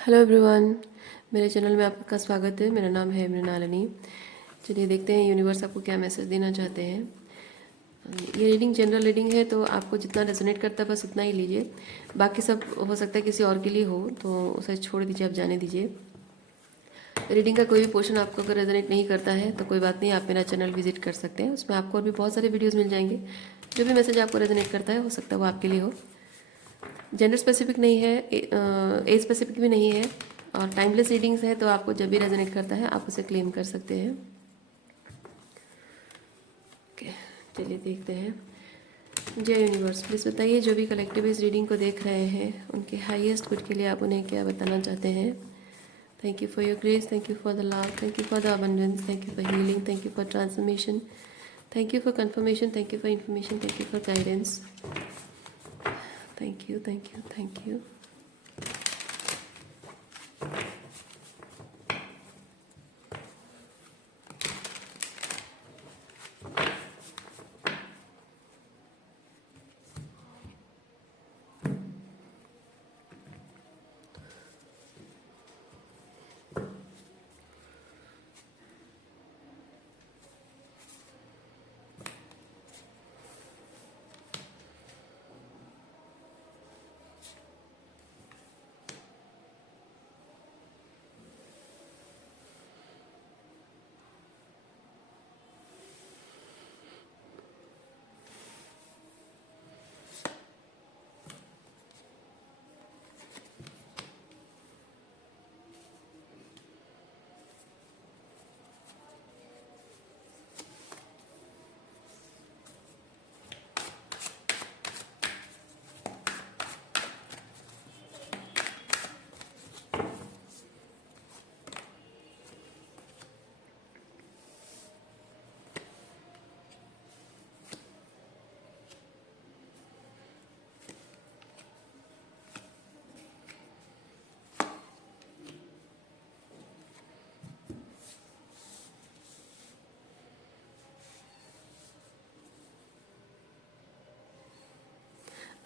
Hello everyone, मेरे channel में आपका स्वागत है। मेरा नाम है मृणालिनी। चलिए देखते हैं यूनिवर्स आपको क्या मैसेज देना चाहते हैं। ये रीडिंग जनरल रीडिंग है, तो आपको जितना रेजोनेट करता है बस उतना ही लीजिए। बाकी सब हो सकता है किसी और के लिए हो, तो उसे छोड़ दीजिए, आप जाने दीजिए। रीडिंग का कोई भी पोर्शन आपको अगर रेजोनेट नहीं करता है तो कोई बात नहीं, आप मेरा चैनल विजिट कर सकते हैं। उसमें आपको और भी बहुत सारे वीडियोज़ मिल जाएंगे। जो भी मैसेज आपको रेजोनेट करता है, हो सकता है वो आपके लिए हो। जेंडर स्पेसिफिक नहीं है, एज स्पेसिफिक भी नहीं है, और टाइमलेस रीडिंग्स है, तो आपको जब भी रेजोनेट करता है आप उसे क्लेम कर सकते हैं। ओके, चलिए देखते हैं। जय यूनिवर्स, प्लीज़ बताइए जो भी कलेक्टिव इस रीडिंग को देख रहे हैं उनके हाईएस्ट गुड के लिए आप उन्हें क्या बताना चाहते हैं। Thank you for your grace, thank you for the love, thank you for the abundance, thank you for healing, thank you for transformation, thank you for confirmation, thank you for information, thank you for guidance. Thank you, thank you, thank you.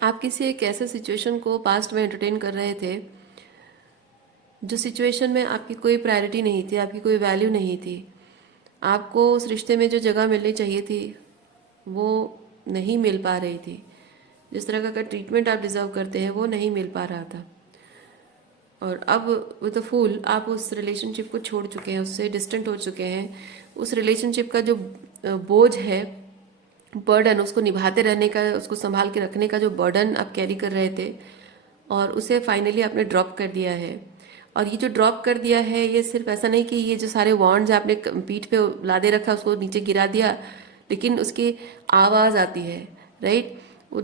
आप किसी एक ऐसे situation को past में entertain कर रहे थे जो सिचुएशन में आपकी कोई प्रायोरिटी नहीं थी, आपकी कोई वैल्यू नहीं थी। आपको उस रिश्ते में जो जगह मिलनी चाहिए थी वो नहीं मिल पा रही थी। जिस तरह का ट्रीटमेंट आप डिज़र्व करते हैं वो नहीं मिल पा रहा था। और अब विद द फूल आप उस रिलेशनशिप को छोड़ चुके हैं, उससे डिस्टेंट हो चुके हैं। उस रिलेशनशिप का जो बोझ है, बर्डन, उसको निभाते रहने का, उसको संभाल के रखने का जो बर्डन आप कैरी कर रहे थे, और उसे फाइनली आपने ड्रॉप कर दिया है। और ये जो ड्रॉप कर दिया है, ये सिर्फ ऐसा नहीं कि ये जो सारे वॉन्ड्स आपने पीठ पे लादे रखा उसको नीचे गिरा दिया, लेकिन उसकी आवाज़ आती है, राइट। वो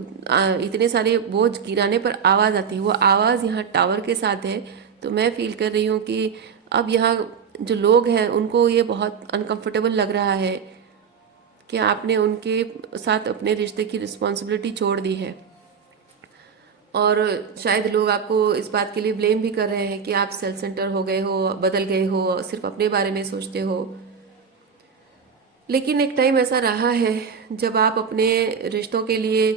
इतने सारे बोझ गिराने पर आवाज़ आती है, वो आवाज़ यहाँ टावर के साथ है। तो मैं फील कर रही हूँ कि अब यहाँ जो लोग हैं उनको ये बहुत अनकंफर्टेबल लग रहा है कि आपने उनके साथ अपने रिश्ते की रिस्पॉन्सिबिलिटी छोड़ दी है। और शायद लोग आपको इस बात के लिए ब्लेम भी कर रहे हैं कि आप सेल्फ सेंटर हो गए हो, बदल गए हो, सिर्फ अपने बारे में सोचते हो। लेकिन एक टाइम ऐसा रहा है जब आप अपने रिश्तों के लिए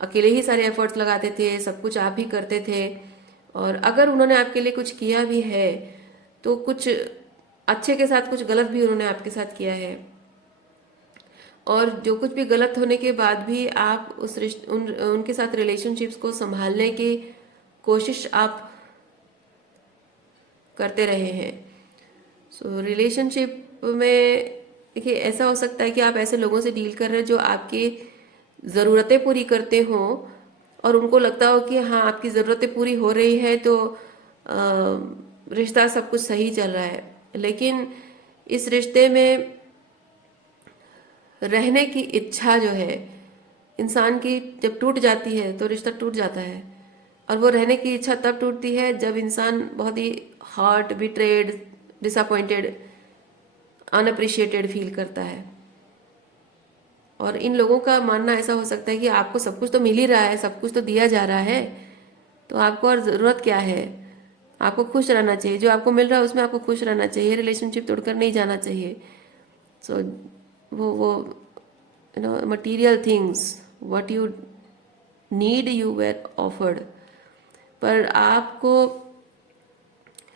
अकेले ही सारे एफर्ट्स लगाते थे, सब कुछ आप ही करते थे। और अगर उन्होंने आपके लिए कुछ किया भी है तो कुछ अच्छे के साथ कुछ गलत भी उन्होंने आपके साथ किया है। और जो कुछ भी गलत होने के बाद भी आप उनके साथ रिलेशनशिप्स को संभालने की कोशिश आप करते रहे हैं। सो रिलेशनशिप में देखिए, ऐसा हो सकता है कि आप ऐसे लोगों से डील कर रहे हैं जो आपकी ज़रूरतें पूरी करते हों, और उनको लगता हो कि हाँ आपकी ज़रूरतें पूरी हो रही है तो रिश्ता सब कुछ सही चल रहा है। लेकिन इस रिश्ते में रहने की इच्छा जो है इंसान की, जब टूट जाती है तो रिश्ता टूट जाता है। और वो रहने की इच्छा तब टूटती है जब इंसान बहुत ही हर्ट, बिट्रेड, डिसअपॉइंटेड, अनअप्रिशिएटेड फील करता है। और इन लोगों का मानना ऐसा हो सकता है कि आपको सब कुछ तो मिल ही रहा है, सब कुछ तो दिया जा रहा है, तो आपको और ज़रूरत क्या है। आपको खुश रहना चाहिए, जो आपको मिल रहा है उसमें आपको खुश रहना चाहिए, रिलेशनशिप तोड़कर नहीं जाना चाहिए। सो वो material things what you need you were offered. पर आपको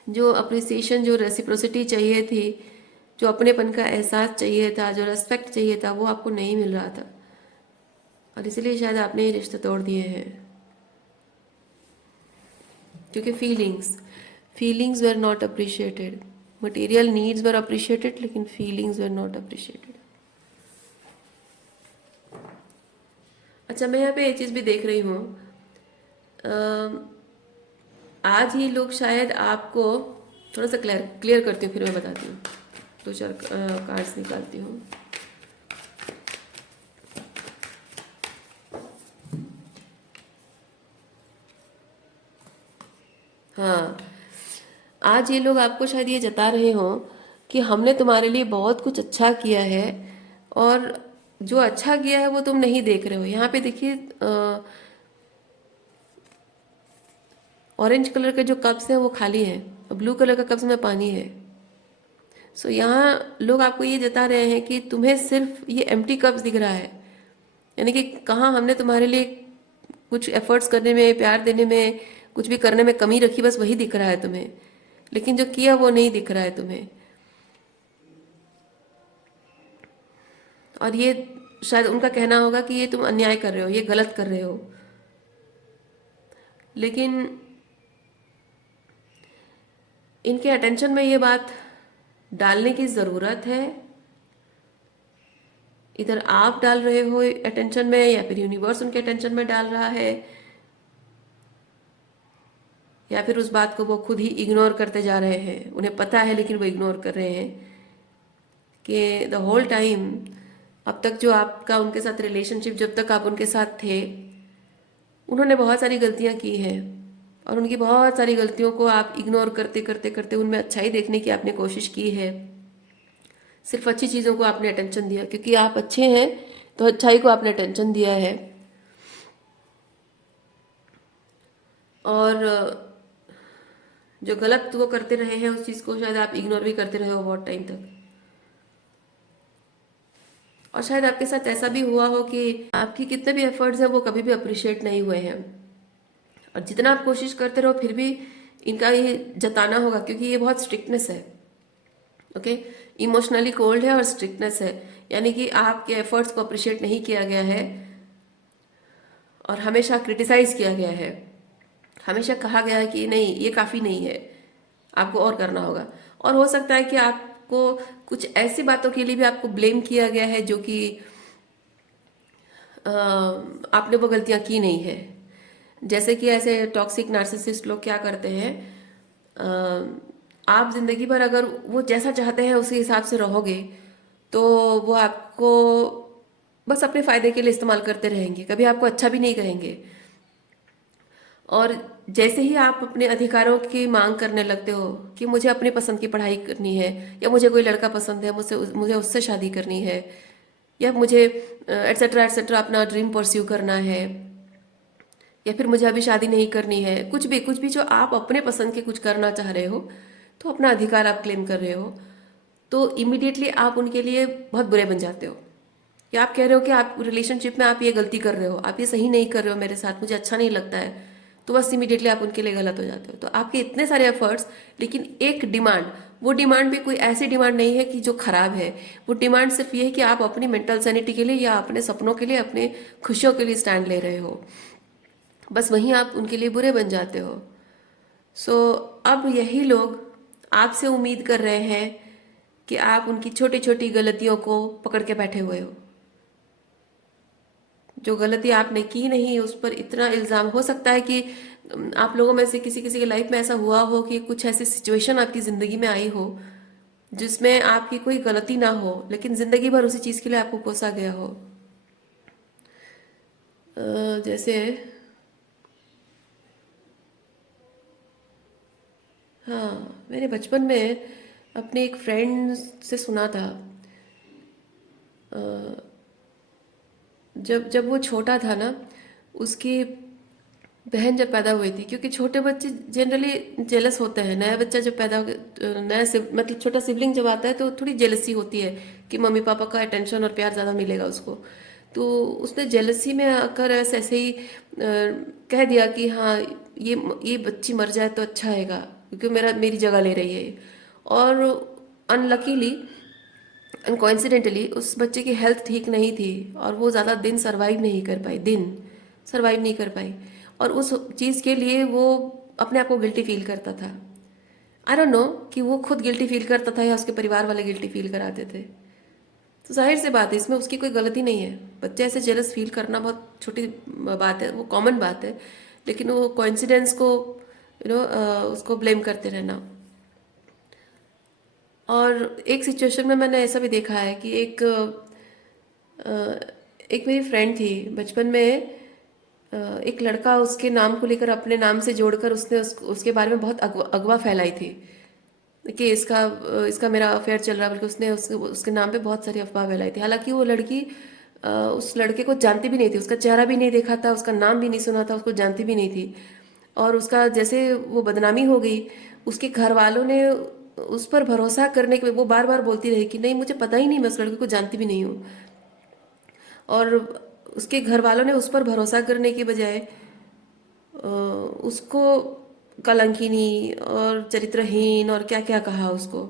जो अप्रिसिएशन, जो रेसिप्रोसिटी चाहिए थी, जो अपनेपन का एहसास चाहिए था, जो रेस्पेक्ट चाहिए था, वो आपको नहीं मिल रहा था, और इसलिए शायद आपने ये रिश्ते तोड़ दिए हैं। क्योंकि feelings were not appreciated. Material needs were appreciated, लेकिन फीलिंग्स वर नॉट अप्रिशिएटेड। अच्छा, मैं यहाँ पे एक चीज़ भी देख रही हूँ। आज ही लोग शायद आपको, थोड़ा सा क्लियर क्लियर करती हूँ फिर मैं बताती हूँ, दो चार कार्ड्स निकालती हूँ। हाँ, आज ये लोग आपको शायद ये जता रहे हों कि हमने तुम्हारे लिए बहुत कुछ अच्छा किया है, और जो अच्छा किया है वो तुम नहीं देख रहे हो। यहाँ पे देखिए, ऑरेंज कलर के जो कप्स हैं वो खाली हैं, और ब्लू कलर का कप्स में पानी है। सो यहाँ लोग आपको ये जता रहे हैं कि तुम्हें सिर्फ ये एम्प्टी कप्स दिख रहा है, यानी कि कहाँ हमने तुम्हारे लिए कुछ एफर्ट्स करने में, प्यार देने में, कुछ भी करने में कमी रखी, बस वही दिख रहा है तुम्हें, लेकिन जो किया वो नहीं दिख रहा है तुम्हें। और ये शायद उनका कहना होगा कि ये तुम अन्याय कर रहे हो, ये गलत कर रहे हो, लेकिन इनके अटेंशन में ये बात डालने की ज़रूरत है। इधर आप डाल रहे हो अटेंशन में, या फिर यूनिवर्स उनके अटेंशन में डाल रहा है, या फिर उस बात को वो खुद ही इग्नोर करते जा रहे हैं। उन्हें पता है लेकिन वो इग्नोर कर रहे हैं कि द होल टाइम, अब तक जो आपका उनके साथ रिलेशनशिप, जब तक आप उनके साथ थे, उन्होंने बहुत सारी गलतियां की हैं, और उनकी बहुत सारी गलतियों को आप इग्नोर करते करते करते उनमें अच्छाई देखने की आपने कोशिश की है। सिर्फ अच्छी चीज़ों को आपने अटेंशन दिया, क्योंकि आप अच्छे हैं तो अच्छाई को आपने अटेंशन दिया है। और जो गलत वो करते रहे हैं उस चीज़ को शायद आप इग्नोर भी करते रहे हो बहुत टाइम तक। और शायद आपके साथ ऐसा भी हुआ हो कि आपकी कितने भी एफर्ट्स हैं वो कभी भी अप्रिशिएट नहीं हुए हैं, और जितना आप कोशिश करते रहो फिर भी इनका ये जताना होगा, क्योंकि ये बहुत स्ट्रिक्टनेस है। ओके, इमोशनली कोल्ड है और स्ट्रिक्टनेस है, यानी कि आपके एफर्ट्स को अप्रिशिएट नहीं किया गया है, और हमेशा क्रिटिसाइज किया गया है। हमेशा कहा गया है कि नहीं, ये काफ़ी नहीं है, आपको और करना होगा। और हो सकता है कि आपको कुछ ऐसी बातों के लिए भी आपको ब्लेम किया गया है जो कि आपने वो गलतियां की नहीं है। जैसे कि ऐसे टॉक्सिक नार्सिसिस्ट लोग क्या करते हैं, आप जिंदगी भर अगर वो जैसा चाहते हैं उसी हिसाब से रहोगे, तो वो आपको बस अपने फायदे के लिए इस्तेमाल करते रहेंगे, कभी आपको अच्छा भी नहीं कहेंगे। और जैसे ही आप अपने अधिकारों की मांग करने लगते हो कि मुझे अपनी पसंद की पढ़ाई करनी है, या मुझे कोई लड़का पसंद है, मुझे उससे शादी करनी है, या मुझे एट्सेट्रा एट्सेट्रा अपना ड्रीम परस्यू करना है, या फिर मुझे अभी शादी नहीं करनी है, कुछ भी जो आप अपने पसंद के कुछ करना चाह रहे हो, तो अपना अधिकार आप क्लेम कर रहे हो, तो इमीडिएटली आप उनके लिए बहुत बुरे बन जाते हो। या आप कह रहे हो कि आप रिलेशनशिप में आप ये गलती कर रहे हो, आप ये सही नहीं कर रहे हो मेरे साथ, मुझे अच्छा नहीं लगता है, तो बस इमीडिएटली आप उनके लिए गलत हो जाते हो। तो आपके इतने सारे एफर्ट्स, लेकिन एक डिमांड, वो डिमांड भी कोई ऐसी डिमांड नहीं है कि जो खराब है। वो डिमांड सिर्फ ये है कि आप अपनी मेंटल सैनिटी के लिए, या अपने सपनों के लिए, अपने खुशियों के लिए स्टैंड ले रहे हो, बस वहीं आप उनके लिए बुरे बन जाते हो। सो अब यही लोग आपसे उम्मीद कर रहे हैं कि आप उनकी छोटी छोटी गलतियों को पकड़ के बैठे हुए हो। जो गलती आपने की नहीं उस पर इतना इल्ज़ाम। हो सकता है कि आप लोगों में से किसी किसी के लाइफ में ऐसा हुआ हो कि कुछ ऐसी सिचुएशन आपकी ज़िंदगी में आई हो जिसमें आपकी कोई गलती ना हो, लेकिन ज़िंदगी भर उसी चीज़ के लिए आपको कोसा गया हो। जैसे, हाँ, मैंने बचपन में अपने एक फ्रेंड से सुना था। जब जब वो छोटा था ना, उसकी बहन जब पैदा हुई थी, क्योंकि छोटे बच्चे जनरली जेलस होते हैं। नया बच्चा जब पैदा हो, मतलब छोटा सिबलिंग जब आता है तो थोड़ी जेलसी होती है कि मम्मी पापा का अटेंशन और प्यार ज़्यादा मिलेगा उसको। तो उसने जेलसी में आकर ऐसे ही कह दिया कि हाँ, ये बच्ची मर जाए तो अच्छा हैगा, क्योंकि मेरी जगह ले रही है। और अनलकीली अनकोइंसिडेंटली उस बच्चे की हेल्थ ठीक नहीं थी और वो ज़्यादा दिन सरवाइव नहीं कर पाई, दिन सरवाइव नहीं कर पाई। और उस चीज़ के लिए वो अपने आप को गिल्टी फील करता था। आई डोंट नो कि वो खुद गिल्टी फील करता था या उसके परिवार वाले गिल्टी फील कराते थे। तो जाहिर सी बात है, इसमें उसकी कोई गलती नहीं है। बच्चे ऐसे जेलस फील करना बहुत छोटी बात है, वो कॉमन बात है। लेकिन वो कोइंसिडेंस को उसको ब्लेम करते रहना। और एक सिचुएशन में मैंने ऐसा भी देखा है कि एक मेरी फ्रेंड थी बचपन में। एक लड़का उसके नाम को लेकर अपने नाम से जोड़कर उसके बारे में बहुत अगवा फैलाई थी कि इसका मेरा अफेयर चल रहा है, बल्कि उसके नाम पे बहुत सारी अफवाह फैलाई थी। हालांकि वो लड़की उस लड़के को जानती भी नहीं थी, उसका चेहरा भी नहीं देखा था, उसका नाम भी नहीं सुना था, उसको जानती भी नहीं थी। और उसका जैसे वो बदनामी हो गई, उसके घर वालों ने उस पर भरोसा करने के, वो बार बार बोलती रही कि नहीं मुझे पता ही नहीं, मैं उस लड़के को जानती भी नहीं हूँ। और उसके घर वालों ने उस पर भरोसा करने की बजाय उसको कलंकिनी और चरित्रहीन और क्या क्या कहा उसको।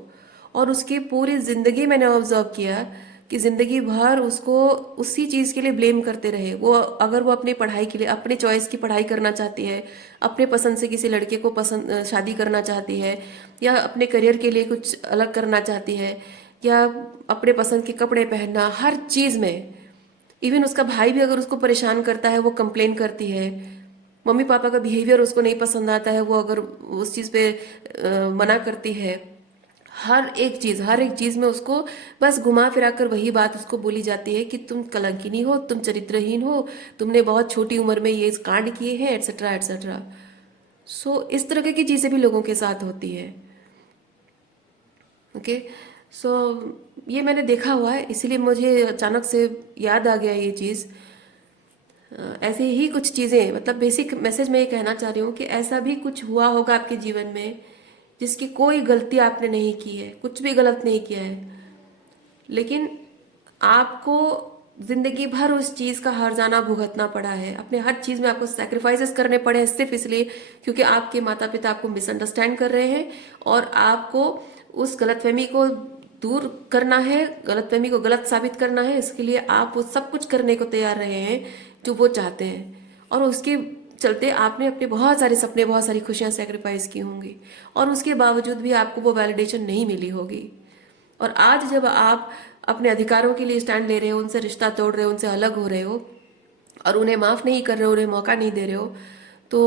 और उसकी पूरी जिंदगी मैंने ऑब्जर्व किया कि जिंदगी भर उसको उसी चीज़ के लिए ब्लेम करते रहे। वो अगर वो अपनी पढ़ाई के लिए अपने चॉइस की पढ़ाई करना चाहती है, अपने पसंद से किसी लड़के को पसंद शादी करना चाहती है, या अपने करियर के लिए कुछ अलग करना चाहती है, या अपने पसंद के कपड़े पहनना, हर चीज़ में। इवन उसका भाई भी अगर उसको परेशान करता है वो कंप्लेन करती है। मम्मी पापा का बिहेवियर उसको नहीं पसंद आता है, वो अगर उस चीज़ पे मना करती है। हर एक चीज़ में उसको बस घुमा फिरा कर वही बात उसको बोली जाती है कि तुम कलंकिनी हो, तुम चरित्रहीन हो, तुमने बहुत छोटी उम्र में ये कांड किए हैं, एटसेट्रा एटसेट्रा। सो इस तरह की चीज़ें भी लोगों के साथ होती है। ओके। सो ये मैंने देखा हुआ है, इसीलिए मुझे अचानक से याद आ गया ये चीज़। ऐसे ही कुछ चीज़ें, मतलब बेसिक मैसेज मैं ये कहना चाह रही हूँ कि ऐसा भी कुछ हुआ होगा आपके जीवन में जिसकी कोई गलती आपने नहीं की है, कुछ भी गलत नहीं किया है, लेकिन आपको जिंदगी भर उस चीज़ का हर्जाना भुगतना पड़ा है। अपने हर चीज़ में आपको सैक्रिफाइसेस करने पड़े हैं, सिर्फ इसलिए क्योंकि आपके माता पिता आपको मिसअंडरस्टैंड कर रहे हैं। और आपको उस गलतफहमी को दूर करना है, गलतफहमी को गलत साबित करना है, इसके लिए आप वो सब कुछ करने को तैयार रहे हैं जो वो चाहते हैं। और उसके चलते आपने अपने बहुत सारे सपने, बहुत सारी खुशियां सेक्रीफाइस की होंगी, और उसके बावजूद भी आपको वो वैलिडेशन नहीं मिली होगी। और आज जब आप अपने अधिकारों के लिए स्टैंड ले रहे हो, उनसे रिश्ता तोड़ रहे हो, उनसे अलग हो रहे हो, और उन्हें माफ़ नहीं कर रहे हो, उन्हें मौका नहीं दे रहे हो, तो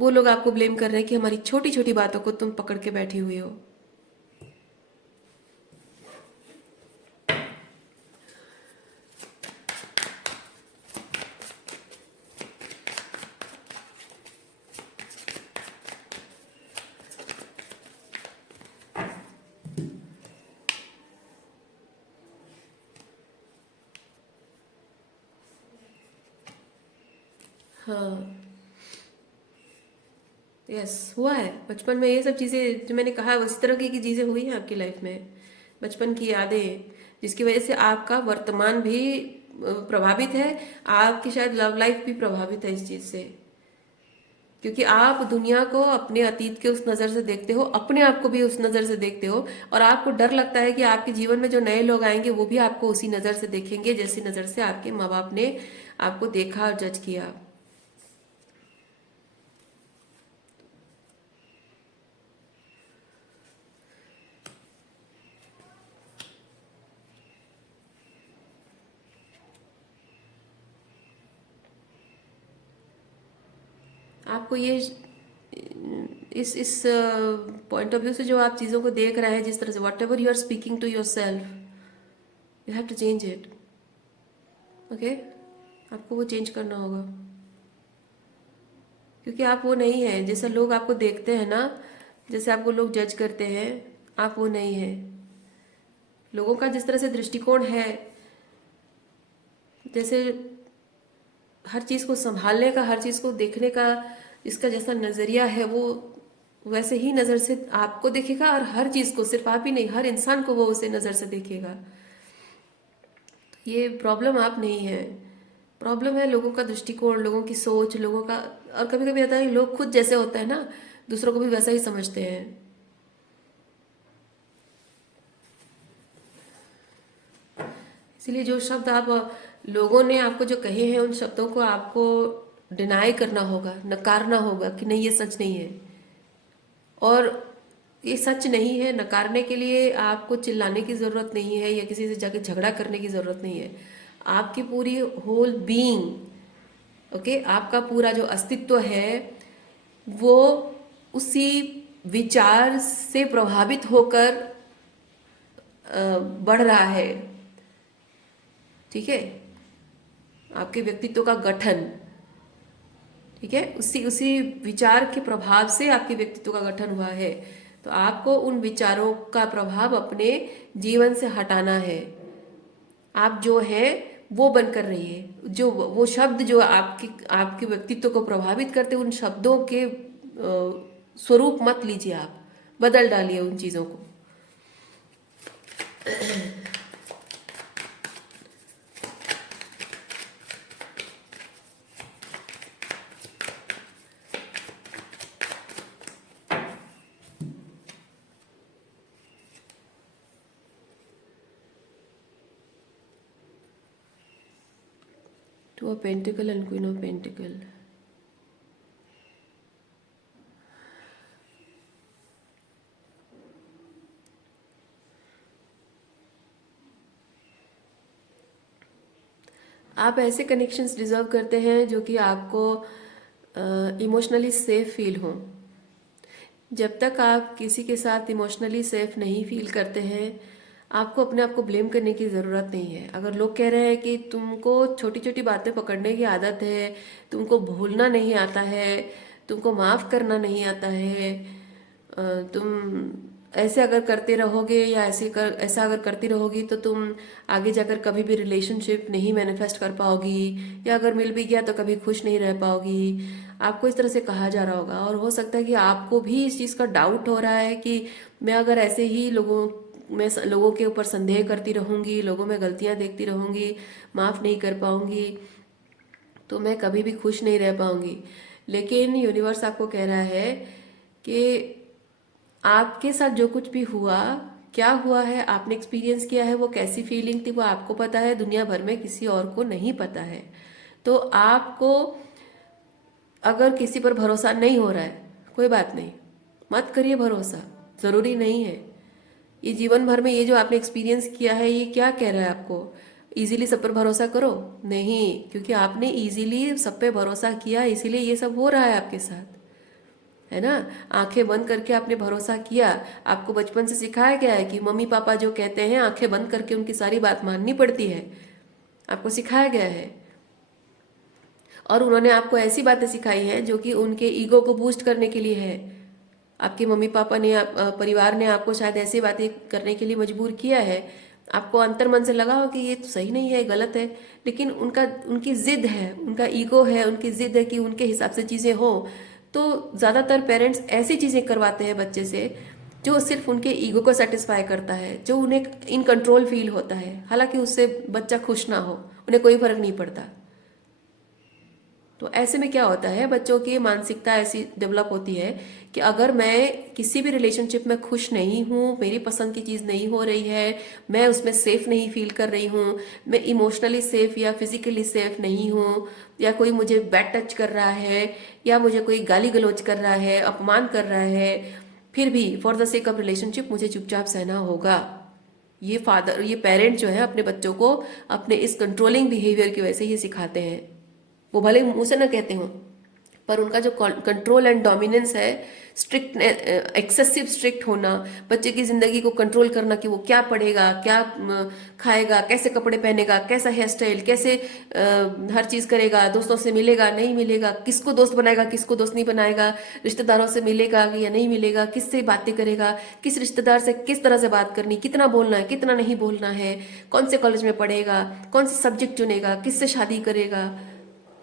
वो लोग आपको ब्लेम कर रहे हैं कि हमारी छोटी छोटी बातों को तुम पकड़ के बैठी हुई हो। हाँ, यस, हुआ है बचपन में ये सब चीज़ें जो मैंने कहा, उसी तरह की चीज़ें हुई हैं आपकी लाइफ में। बचपन की यादें जिसकी वजह से आपका वर्तमान भी प्रभावित है, आपकी शायद लव लाइफ भी प्रभावित है इस चीज़ से। क्योंकि आप दुनिया को अपने अतीत के उस नज़र से देखते हो, अपने आप को भी उस नज़र से देखते हो, और आपको डर लगता है कि आपके जीवन में जो नए लोग आएंगे वो भी आपको उसी नज़र से देखेंगे जैसी नज़र से आपके माँ बाप ने आपको देखा और जज किया। आपको ये इस पॉइंट ऑफ व्यू से जो आप चीज़ों को देख रहे हैं, जिस तरह से whatever you are speaking to yourself, you have to change it. Okay, आपको वो चेंज करना होगा, क्योंकि आप वो नहीं हैं जैसे लोग आपको देखते हैं ना, जैसे आपको लोग जज करते हैं, आप वो नहीं हैं। लोगों का जिस तरह से दृष्टिकोण है, जैसे हर चीज़ को संभालने का, हर चीज़ को देखने का, इसका जैसा नज़रिया है, वो वैसे ही नज़र से आपको देखेगा, और हर चीज़ को, सिर्फ आप ही नहीं, हर इंसान को वो उसे नज़र से देखेगा। ये प्रॉब्लम आप नहीं है, प्रॉब्लम है लोगों का दृष्टिकोण, लोगों की सोच, लोगों का। और कभी कभी आता है लोग खुद जैसे होते हैं ना, दूसरों को भी वैसा ही समझते हैं। इसीलिए जो शब्द आप लोगों ने आपको जो कहे हैं उन शब्दों को आपको डिनाई करना होगा, नकारना होगा कि नहीं ये सच नहीं है। और ये सच नहीं है नकारने के लिए आपको चिल्लाने की ज़रूरत नहीं है या किसी से जाके झगड़ा करने की ज़रूरत नहीं है। आपकी पूरी होल बीइंग, ओके, आपका पूरा जो अस्तित्व है वो उसी विचार से प्रभावित होकर बढ़ रहा है। ठीक है, आपके व्यक्तित्व का गठन, ठीक है, उसी उसी विचार के प्रभाव से आपके व्यक्तित्व का गठन हुआ है। तो आपको उन विचारों का प्रभाव अपने जीवन से हटाना है। आप जो है वो बनकर रहिए। जो वो शब्द जो आपके आपके व्यक्तित्व को प्रभावित करते उन शब्दों के स्वरूप मत लीजिए, आप बदल डालिए उन चीज़ों को। Two of Pentacle and Queen of Pentacle. आप ऐसे कनेक्शंस डिजर्व करते हैं जो कि आपको इमोशनली सेफ फील हो। जब तक आप किसी के साथ इमोशनली सेफ नहीं फील करते हैं आपको अपने आप को ब्लेम करने की ज़रूरत नहीं है। अगर लोग कह रहे हैं कि तुमको छोटी छोटी बातें पकड़ने की आदत है, तुमको भूलना नहीं आता है, तुमको माफ़ करना नहीं आता है, तुम ऐसे अगर करते रहोगे या ऐसा अगर करती रहोगी तो तुम आगे जाकर कभी भी रिलेशनशिप नहीं मैनिफेस्ट कर पाओगी, या अगर मिल भी गया तो कभी खुश नहीं रह पाओगी, आपको इस तरह से कहा जा रहा होगा। और हो सकता है कि आपको भी इस चीज़ का डाउट हो रहा है कि मैं अगर ऐसे ही लोगों के ऊपर संदेह करती रहूँगी, लोगों में गलतियाँ देखती रहूँगी, माफ़ नहीं कर पाऊँगी, तो मैं कभी भी खुश नहीं रह पाऊँगी। लेकिन यूनिवर्स आपको कह रहा है कि आपके साथ जो कुछ भी हुआ, क्या हुआ है, आपने एक्सपीरियंस किया है, वो कैसी फीलिंग थी वो आपको पता है, दुनिया भर में किसी और को नहीं पता है। तो आपको अगर किसी पर भरोसा नहीं हो रहा है, कोई बात नहीं, मत करिए भरोसा, ज़रूरी नहीं है। ये जीवन भर में ये जो आपने एक्सपीरियंस किया है ये क्या कह रहा है आपको इजीली सब पर भरोसा करो? नहीं, क्योंकि आपने इजीली सब पे भरोसा किया, इसीलिए ये सब हो रहा है आपके साथ, है ना। आंखें बंद करके आपने भरोसा किया। आपको बचपन से सिखाया गया है कि मम्मी पापा जो कहते हैं आंखें बंद करके उनकी सारी बात माननी पड़ती है, आपको सिखाया गया है। और उन्होंने आपको ऐसी बातें सिखाई हैं जो कि उनके ईगो को बूस्ट करने के लिए है। आपके मम्मी पापा ने परिवार ने आपको शायद ऐसी बातें करने के लिए मजबूर किया है। आपको अंतर मन से लगा हो कि ये तो सही नहीं है, गलत है, लेकिन उनकी जिद है, उनका ईगो है, उनकी जिद है कि उनके हिसाब से चीज़ें हो। तो ज़्यादातर पेरेंट्स ऐसी चीज़ें करवाते हैं बच्चे से जो सिर्फ उनके ईगो को सेटिस्फाई करता है, जो उन्हें इन कंट्रोल फील होता है, हालांकि उससे बच्चा खुश ना हो, उन्हें कोई फर्क नहीं पड़ता। तो ऐसे में क्या होता है, बच्चों की मानसिकता ऐसी डेवलप होती है कि अगर मैं किसी भी रिलेशनशिप में खुश नहीं हूँ, मेरी पसंद की चीज़ नहीं हो रही है, मैं उसमें सेफ नहीं फील कर रही हूँ, मैं इमोशनली सेफ या फिजिकली सेफ नहीं हूँ, या कोई मुझे बैड टच कर रहा है, या मुझे कोई गाली गलौज कर रहा है, अपमान कर रहा है, फिर भी for the sake of relationship मुझे चुपचाप सहना होगा। ये पेरेंट जो है अपने बच्चों को अपने इस कंट्रोलिंग बिहेवियर की वजह से ये सिखाते हैं। वो भले मुंह से ना कहते हो, पर उनका जो कंट्रोल एंड डोमिनेंस है, स्ट्रिक्ट, एक्सेसिव स्ट्रिक्ट होना, बच्चे की ज़िंदगी को कंट्रोल करना कि वो क्या पढ़ेगा, क्या खाएगा, कैसे कपड़े पहनेगा, कैसा हेयर स्टाइल, कैसे हर चीज़ करेगा, दोस्तों से मिलेगा नहीं मिलेगा, किसको दोस्त बनाएगा किसको दोस्त नहीं बनाएगा, रिश्तेदारों से मिलेगा या नहीं मिलेगा, किससे बातें करेगा, किस रिश्तेदार से किस तरह से बात करनी, कितना बोलना है कितना नहीं बोलना है, कौन से कॉलेज में पढ़ेगा, कौन से सब्जेक्ट चुनेगा, किससे शादी करेगा,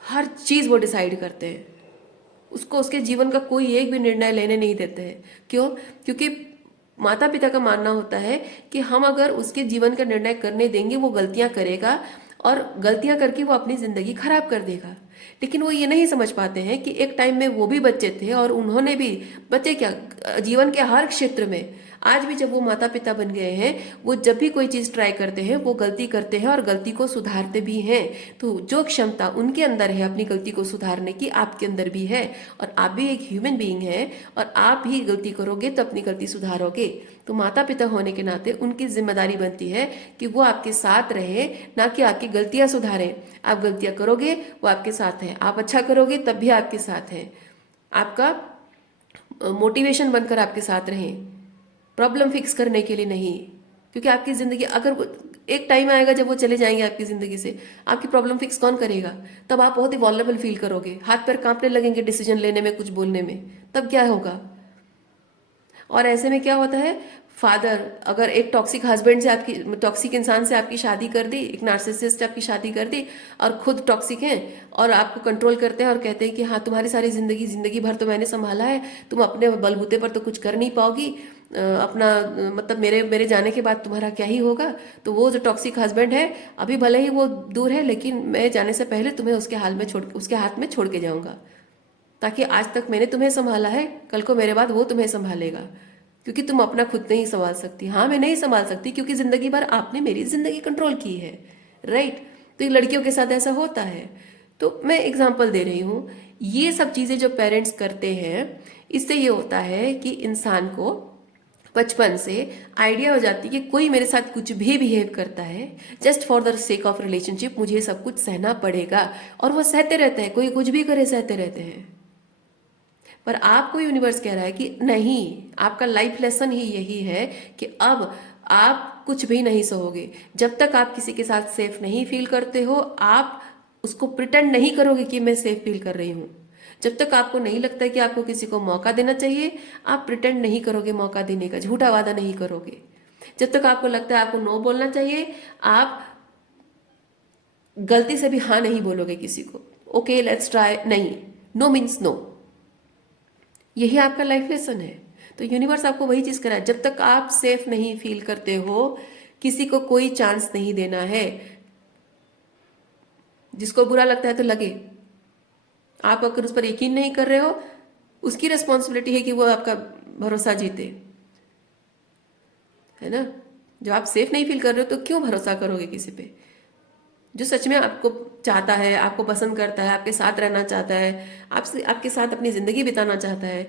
हर चीज़ वो डिसाइड करते हैं। उसको उसके जीवन का कोई एक भी निर्णय लेने नहीं देते हैं। क्यों? क्योंकि माता पिता का मानना होता है कि हम अगर उसके जीवन का निर्णय करने देंगे वो गलतियां करेगा, और गलतियां करके वो अपनी ज़िंदगी खराब कर देगा। लेकिन वो ये नहीं समझ पाते हैं कि एक टाइम में वो भी बच्चे थे और उन्होंने भी, बच्चे क्या, जीवन के हर क्षेत्र में आज भी जब वो माता पिता बन गए हैं, वो जब भी कोई चीज़ ट्राई करते हैं वो गलती करते हैं और गलती को सुधारते भी हैं। तो जो क्षमता उनके अंदर है अपनी गलती को सुधारने की, आपके अंदर भी है। और आप भी एक ह्यूमन बीइंग है और आप भी गलती करोगे तो अपनी गलती सुधारोगे। तो माता पिता होने के नाते उनकी जिम्मेदारी बनती है कि वो आपके साथ रहे, ना कि आपकी गलतियां सुधारें। आप गलतियां करोगे वो आपके साथ हैं, आप अच्छा करोगे तब भी आपके साथ हैं, आपका मोटिवेशन बनकर आपके साथ रहें, प्रॉब्लम फिक्स करने के लिए नहीं। क्योंकि आपकी ज़िंदगी, अगर एक टाइम आएगा जब वो चले जाएंगे आपकी ज़िंदगी से, आपकी प्रॉब्लम फिक्स कौन करेगा? तब आप बहुत ही वॉल्नरेबल फील करोगे, हाथ पैर कांपने लगेंगे डिसीजन लेने में, कुछ बोलने में। तब क्या होगा? और ऐसे में क्या होता है, फादर अगर एक टॉक्सिक हस्बैंड से आपकी, टॉक्सिक इंसान से आपकी शादी कर दी, एक नार्सिसिस्ट आपकी शादी कर दी और खुद टॉक्सिक हैं और आपको कंट्रोल करते हैं और कहते हैं कि हाँ तुम्हारी सारी जिंदगी भर तो मैंने संभाला है, तुम अपने बलबूते पर तो कुछ कर नहीं पाओगी, अपना मतलब मेरे मेरे जाने के बाद तुम्हारा क्या ही होगा। तो वो जो टॉक्सिक हस्बैंड है, अभी भले ही वो दूर है लेकिन मैं जाने से पहले तुम्हें उसके हाथ में छोड़ के जाऊंगा, ताकि आज तक मैंने तुम्हें संभाला है, कल को मेरे बाद वो तुम्हें संभालेगा, क्योंकि तुम अपना खुद नहीं संभाल सकती। हाँ मैं नहीं संभाल सकती क्योंकि जिंदगी भर आपने मेरी जिंदगी कंट्रोल की है, राइट। तो ये लड़कियों के साथ ऐसा होता है। तो मैं एग्जांपल दे रही हूँ। ये सब चीजें जो पेरेंट्स करते हैं, इससे ये होता है कि इंसान को बचपन से आइडिया हो जाती है कि कोई मेरे साथ कुछ भी बिहेव करता है, just for the sake of relationship मुझे सब कुछ सहना पड़ेगा, और वो सहते रहते हैं, कोई कुछ भी करे सहते रहते हैं। पर आपको यूनिवर्स कह रहा है कि नहीं, आपका लाइफ लेसन ही यही है कि अब आप कुछ भी नहीं सहोगे जब तक आप किसी के साथ सेफ नहीं फील करते हो। आप उसको प्रिटेंड नहीं करोगे कि मैं सेफ फील कर रही हूँ। जब तक आपको नहीं लगता है कि आपको किसी को मौका देना चाहिए, आप प्रिटेंड नहीं करोगे मौका देने का, झूठा वादा नहीं करोगे। जब तक आपको लगता है आपको नो बोलना चाहिए, आप गलती से भी हाँ नहीं बोलोगे किसी को। ओके लेट्स ट्राई, नहीं, नो मीन्स नो। यही आपका लाइफ लेसन है। तो यूनिवर्स आपको वही चीज करा है, जब तक आप सेफ नहीं फील करते हो किसी को कोई चांस नहीं देना है। जिसको बुरा लगता है तो लगे, आप अगर उस पर यकीन नहीं कर रहे हो, उसकी रिस्पॉन्सिबिलिटी है कि वो आपका भरोसा जीते, है ना। जब आप सेफ नहीं फील कर रहे हो तो क्यों भरोसा करोगे किसी पे? जो सच में आपको चाहता है, आपको पसंद करता है, आपके साथ रहना चाहता है, आपसे आपके साथ अपनी ज़िंदगी बिताना चाहता है,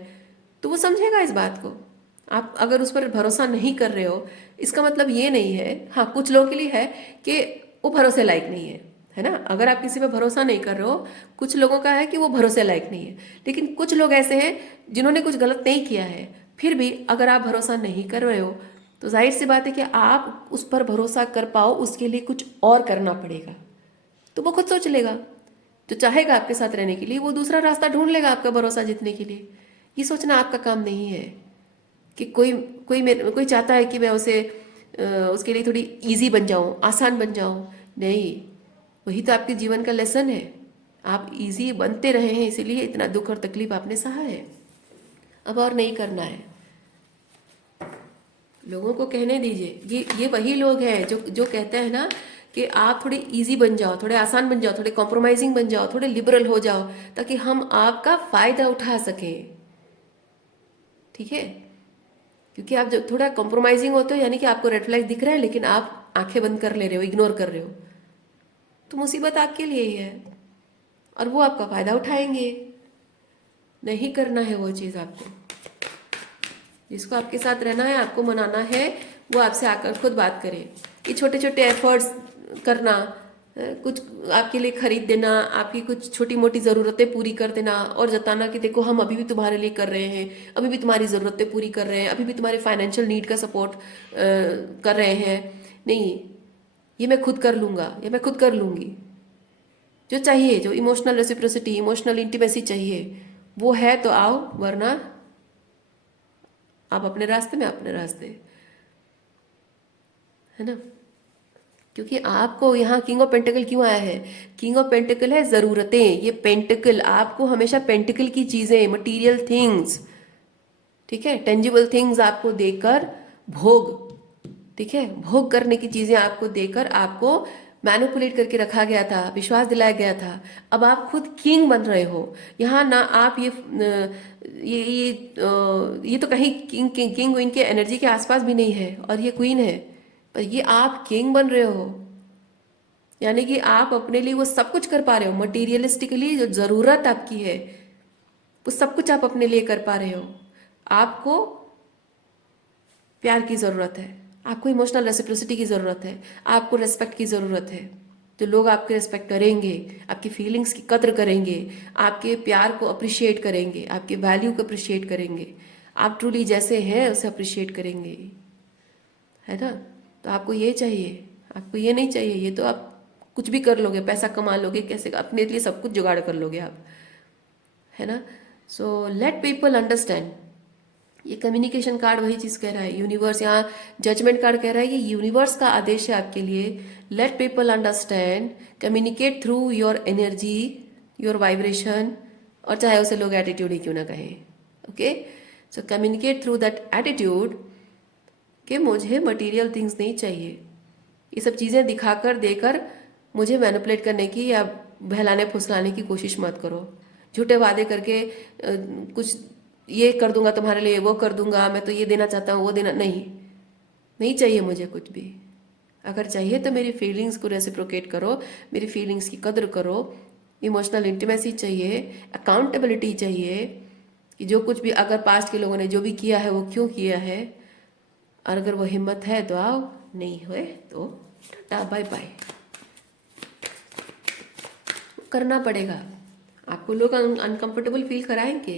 तो वो समझेगा इस बात को। आप अगर उस पर भरोसा नहीं कर रहे हो, इसका मतलब ये नहीं है, हाँ कुछ लोगों के लिए है कि वो भरोसे लायक नहीं है ना। अगर आप किसी पे भरोसा नहीं कर रहे हो, कुछ लोगों का है कि वो भरोसे लायक नहीं है। लेकिन कुछ लोग ऐसे हैं जिन्होंने कुछ गलत नहीं किया है, फिर भी अगर आप भरोसा नहीं कर रहे हो तो जाहिर सी बात है कि आप उस पर भरोसा कर पाओ उसके लिए कुछ और करना पड़ेगा। तो वो खुद सोच लेगा, जो चाहेगा आपके साथ रहने के लिए वो दूसरा रास्ता ढूंढ लेगा आपका भरोसा जीतने के लिए। ये सोचना आपका काम नहीं है कि कोई चाहता है कि मैं उसके लिए थोड़ी इजी बन जाऊं, आसान बन जाऊं। नहीं, वही तो आपके जीवन का लेसन है। आप इजी बनते रहे हैं, इसीलिए इतना दुख और तकलीफ आपने सहा है। अब और नहीं करना है। लोगों को कहने दीजिए। ये वही लोग हैं जो कहते हैं ना कि आप थोड़े इजी बन जाओ, थोड़े आसान बन जाओ, थोड़े कॉम्प्रोमाइजिंग बन जाओ, थोड़े लिबरल हो जाओ, ताकि हम आपका फायदा उठा सकें। ठीक है? क्योंकि आप जब थोड़ा कॉम्प्रोमाइजिंग होते हो, यानी कि आपको रेड फ्लैग दिख रहा है लेकिन आप आंखें बंद कर ले रहे हो, इग्नोर कर रहे हो, तो मुसीबत आपके लिए ही है और वो आपका फायदा उठाएंगे। नहीं करना है वो चीज़ आपको। जिसको आपके साथ रहना है, आपको मनाना है, वो आपसे आकर खुद बात करे। ये छोटे छोटे एफर्ट्स करना, कुछ आपके लिए खरीद देना, आपकी कुछ छोटी मोटी ज़रूरतें पूरी कर देना और जताना कि देखो हम अभी भी तुम्हारे लिए कर रहे हैं, अभी भी तुम्हारी ज़रूरतें पूरी कर रहे हैं, अभी भी तुम्हारे फाइनेंशियल नीड का सपोर्ट कर रहे हैं। नहीं, ये मैं खुद कर लूँगा या मैं खुद कर लूँगी। जो चाहिए, जो इमोशनल रेसिप्रोसिटी, इमोशनल इंटीमेसी चाहिए, वो है तो आओ, वरना आप अपने रास्ते में अपने रास्ते, है ना। क्योंकि आपको यहाँ किंग ऑफ पेंटिकल क्यों आया है? किंग ऑफ पेंटिकल है ज़रूरतें। ये पेंटिकल आपको हमेशा पेंटिकल की चीज़ें, मटीरियल थिंग्स, ठीक है, टेंजिबल थिंग्स आपको देकर भोग, ठीक है, भोग करने की चीज़ें आपको देकर आपको मैनिपुलेट करके रखा गया था, विश्वास दिलाया गया था। अब आप खुद किंग बन रहे हो। यहाँ ना आप ये तो कहीं किंग किंग किंग क्वीन के एनर्जी के आसपास भी नहीं है, और ये क्वीन है, पर ये आप किंग बन रहे हो। यानी कि आप अपने लिए वो सब कुछ कर पा रहे हो, मटीरियलिस्टिकली जो जरूरत आपकी है वो सब कुछ आप अपने लिए कर पा रहे हो। आपको प्यार की ज़रूरत है, आपको इमोशनल रेसिप्रोसिटी की ज़रूरत है, आपको रेस्पेक्ट की ज़रूरत है। तो लोग आपके रेस्पेक्ट करेंगे, आपकी फीलिंग्स की कद्र करेंगे, आपके प्यार को अप्रिशिएट करेंगे, आपके वैल्यू को अप्रिशिएट करेंगे, आप ट्रूली जैसे हैं उसे अप्रिशिएट करेंगे, है ना। तो आपको ये चाहिए, आपको ये नहीं चाहिए। ये तो आप कुछ भी कर लोगे, पैसा कमा लोगे, कैसे अपने लिए सब कुछ जुगाड़ कर लोगे आप, है ना। So let people understand. ये कम्युनिकेशन कार्ड वही चीज़ कह रहा है, यूनिवर्स। यहाँ जजमेंट कार्ड कह रहा है, ये यूनिवर्स का आदेश है आपके लिए। Let people understand, communicate through your energy, your vibration, और चाहे उसे लोग एटीट्यूड ही क्यों ना कहें। Okay, so communicate through that attitude कि मुझे मटेरियल थिंग्स नहीं चाहिए। ये सब चीज़ें दिखाकर देकर मुझे मैनिपुलेट करने की या बहलाने फुसलाने की कोशिश मत करो। झूठे वादे करके कुछ ये कर दूंगा तुम्हारे लिए, वो कर दूंगा, मैं तो ये देना चाहता हूँ, वो देना नहीं, नहीं चाहिए मुझे कुछ भी। अगर चाहिए तो मेरी फीलिंग्स को रेसिप्रोकेट करो, मेरी फीलिंग्स की कद्र करो। इमोशनल इंटीमेसी चाहिए, अकाउंटेबिलिटी चाहिए कि जो कुछ भी अगर पास्ट के लोगों ने जो भी किया है वो क्यों किया है, और अगर वो हिम्मत है तो आओ, नहीं हुए तो टाटा बाय बाय। करना पड़ेगा आपको। लोग अनकंफर्टेबल फील कराएंगे,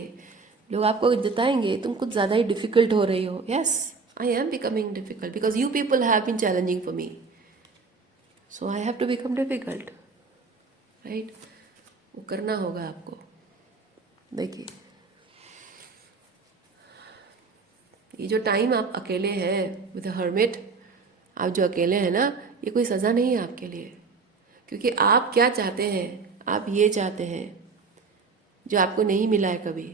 लोग आपको जताएंगे तुम कुछ ज़्यादा ही डिफिकल्ट हो रही हो। Yes, I am becoming difficult because you people have been challenging for me, so I have to become difficult, right. वो करना होगा आपको। देखिए, ये जो टाइम आप अकेले हैं विद हर्मिट, आप जो अकेले हैं ना, ये कोई सज़ा नहीं है आपके लिए। क्योंकि आप क्या चाहते हैं, आप ये चाहते हैं जो आपको नहीं मिला है कभी।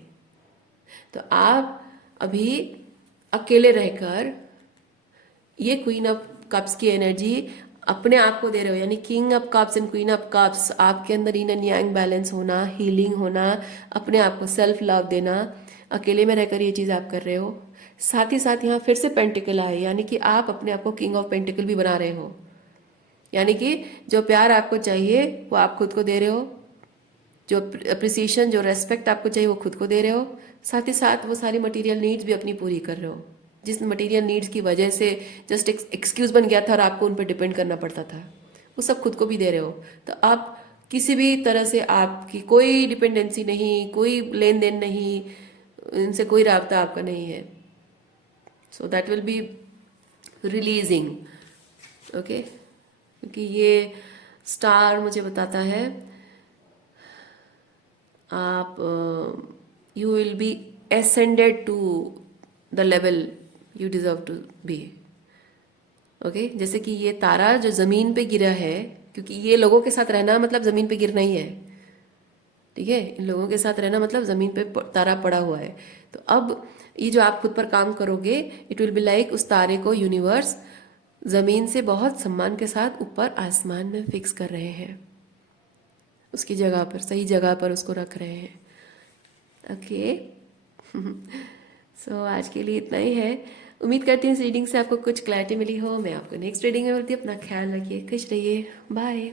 तो आप अभी अकेले रहकर ये क्वीन ऑफ कप्स की एनर्जी अपने आप को दे रहे हो, यानी king of cups and queen of cups. आपके अंदर इन एंड यांग बैलेंस होना, हीलिंग होना, अपने आप को सेल्फ लव देना, अकेले में रहकर ये चीज़ आप कर रहे हो। साथ ही साथ यहाँ फिर से पेंटिकल आए, यानी कि आप अपने आप को किंग ऑफ पेंटिकल भी बना रहे हो। यानी कि जो प्यार आपको चाहिए वो आप खुद को दे रहे हो, जो अप्रिसिएशन, जो रेस्पेक्ट आपको चाहिए वो खुद को दे रहे हो। साथ ही साथ वो सारी मटेरियल नीड्स भी अपनी पूरी कर रहे हो, जिस मटेरियल नीड्स की वजह से जस्ट एक्सक्यूज बन गया था और आपको उन पर डिपेंड करना पड़ता था, वो सब खुद को भी दे रहे हो। तो आप किसी भी तरह से आपकी कोई डिपेंडेंसी नहीं, कोई लेन देन नहीं, इनसे कोई राब्ता आपका नहीं है। So that will be releasing. Okay, क्योंकि ये स्टार मुझे बताता है आप you will be ascended to the level you deserve to be. Okay, जैसे कि ये तारा जो ज़मीन पे गिरा है, क्योंकि ये लोगों के साथ रहना मतलब ज़मीन पे गिरना ही है, ठीक है। इन लोगों के साथ रहना मतलब ज़मीन पे तारा पड़ा हुआ है। तो अब ये जो आप खुद पर काम करोगे, इट विल बी लाइक उस तारे को यूनिवर्स ज़मीन से बहुत सम्मान के साथ ऊपर आसमान में फिक्स कर रहे हैं, उसकी जगह पर, सही जगह पर उसको रख रहे हैं। ओके, सो आज के लिए इतना ही है। उम्मीद करती हूँ इस रीडिंग से आपको कुछ क्लैरिटी मिली हो। मैं आपको नेक्स्ट रीडिंग में मिलती हूँ। अपना ख्याल रखिए, खुश रहिए, बाय।